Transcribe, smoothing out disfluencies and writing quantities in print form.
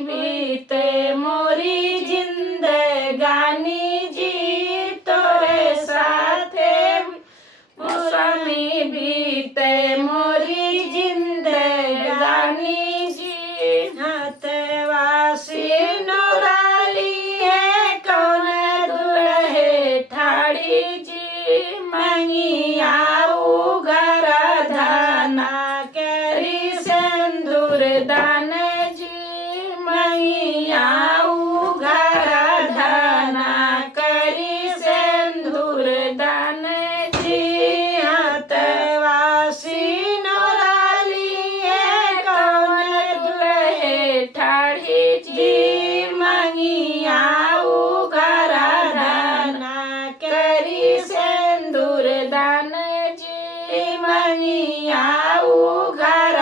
बीते मोरी जिंदगानी जी, तोरे साथे मौसमी बीते मोरी जिंदगानी जी। हाथवासी नोराली है कौन दुल्हे ठाड़ी जी, मंगिया उघर धाना करी सिंदूर दान जी, मंगिया उघर धाना करी सिंदूर दान जी। हाथवासी नोराली है कौन दुल्हे ठाड़ी जी, मंगिया उघर धाना करी सिंदूर दान जी, मंगिया उघर